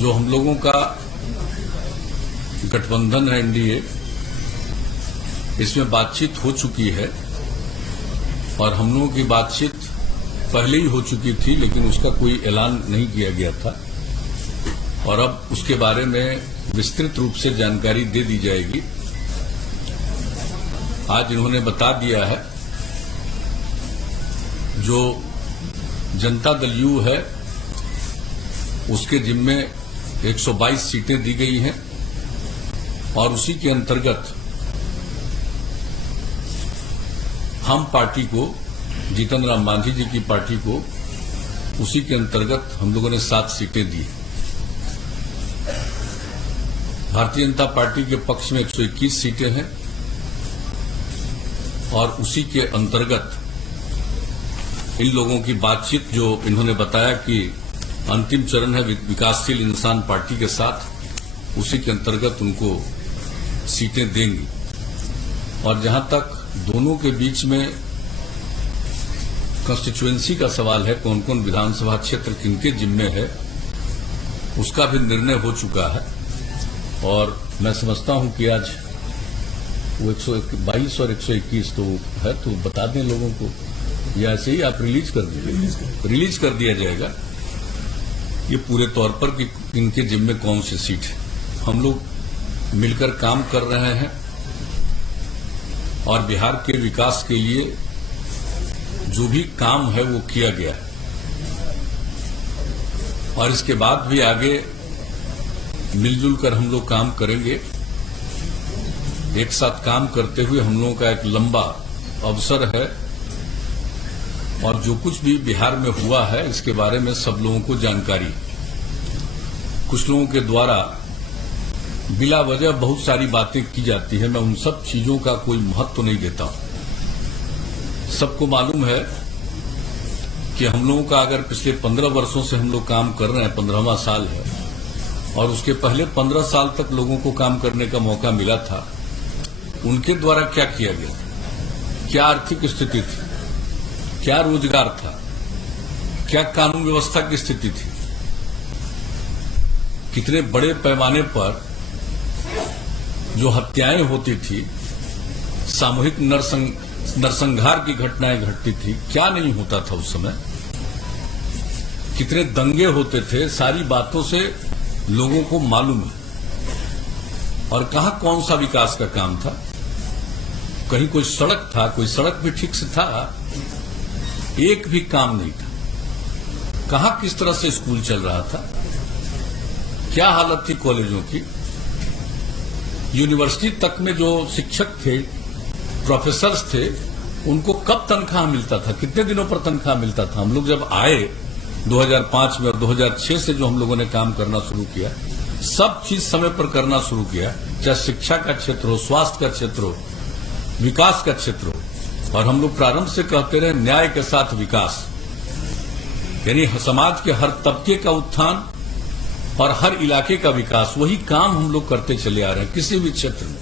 जो हम लोगों का गठबंधन है एनडीए, इसमें बातचीत हो चुकी है और हम लोगों की बातचीत पहले ही हो चुकी थी, लेकिन उसका कोई ऐलान नहीं किया गया था और अब उसके बारे में विस्तृत रूप से जानकारी दे दी जाएगी। आज इन्होंने बता दिया है जो जनता दल यू है उसके जिम्मे 122 सीटें दी गई हैं और उसी के अंतर्गत हम पार्टी को, जीतन राम मांझी जी की पार्टी को, उसी के अंतर्गत हम लोगों ने 7 सीटें दी। भारतीय जनता पार्टी के पक्ष में 121 सीटें हैं और उसी के अंतर्गत इन लोगों की बातचीत जो इन्होंने बताया कि अंतिम चरण है विकासशील इंसान पार्टी के साथ, उसी के अंतर्गत उनको सीटें देंगी। और जहां तक दोनों के बीच में कॉन्स्टिट्यूएंसी का सवाल है, कौन कौन विधानसभा क्षेत्र किनके जिम्मे है, उसका भी निर्णय हो चुका है और मैं समझता हूं कि आज वो 122 और 121 तो है, तो बता दें लोगों को, या ऐसे ही आप रिलीज कर दिया जाएगा ये पूरे तौर पर कि इनके जिम्मे कौन सी सीट है। हम लोग मिलकर काम कर रहे हैं और बिहार के विकास के लिए जो भी काम है वो किया गया है और इसके बाद भी आगे मिलजुल कर हम लोग काम करेंगे। एक साथ काम करते हुए हम लोगों का एक लंबा अवसर है और जो कुछ भी बिहार में हुआ है इसके बारे में सब लोगों को जानकारी। कुछ लोगों के द्वारा बिला वजह बहुत सारी बातें की जाती है, मैं उन सब चीजों का कोई महत्व तो नहीं देता हूं। सबको मालूम है कि हम लोगों का अगर पिछले 15 वर्षों से हम लोग काम कर रहे हैं, 15वां साल है और उसके पहले 15 साल तक लोगों को काम करने का मौका मिला था, उनके द्वारा क्या किया गया, क्या आर्थिक स्थिति थी, क्या रोजगार था, क्या कानून व्यवस्था की स्थिति थी, कितने बड़े पैमाने पर जो हत्याएं होती थी, सामूहिक नरसंहार की घटनाएं घटती थी, क्या नहीं होता था उस समय, कितने दंगे होते थे, सारी बातों से लोगों को मालूम है। और कहां कौन सा विकास का काम था, कहीं कोई सड़क था, कोई सड़क भी ठीक से था, एक भी काम नहीं था। कहां किस तरह से स्कूल चल रहा था, क्या हालत थी कॉलेजों की, यूनिवर्सिटी तक में जो शिक्षक थे, प्रोफेसर्स थे, उनको कब तनख्वाह मिलता था, कितने दिनों पर तनख्वाह मिलता था। हम लोग जब आए 2005 में और 2006 से जो हम लोगों ने काम करना शुरू किया, सब चीज समय पर करना शुरू किया, चाहे शिक्षा का क्षेत्र हो, स्वास्थ्य का क्षेत्र हो, विकास का क्षेत्र हो। और हम लोग प्रारंभ से कहते रहे न्याय के साथ विकास, यानी समाज के हर तबके का उत्थान और हर इलाके का विकास, वही काम हम लोग करते चले आ रहे हैं किसी भी क्षेत्र में।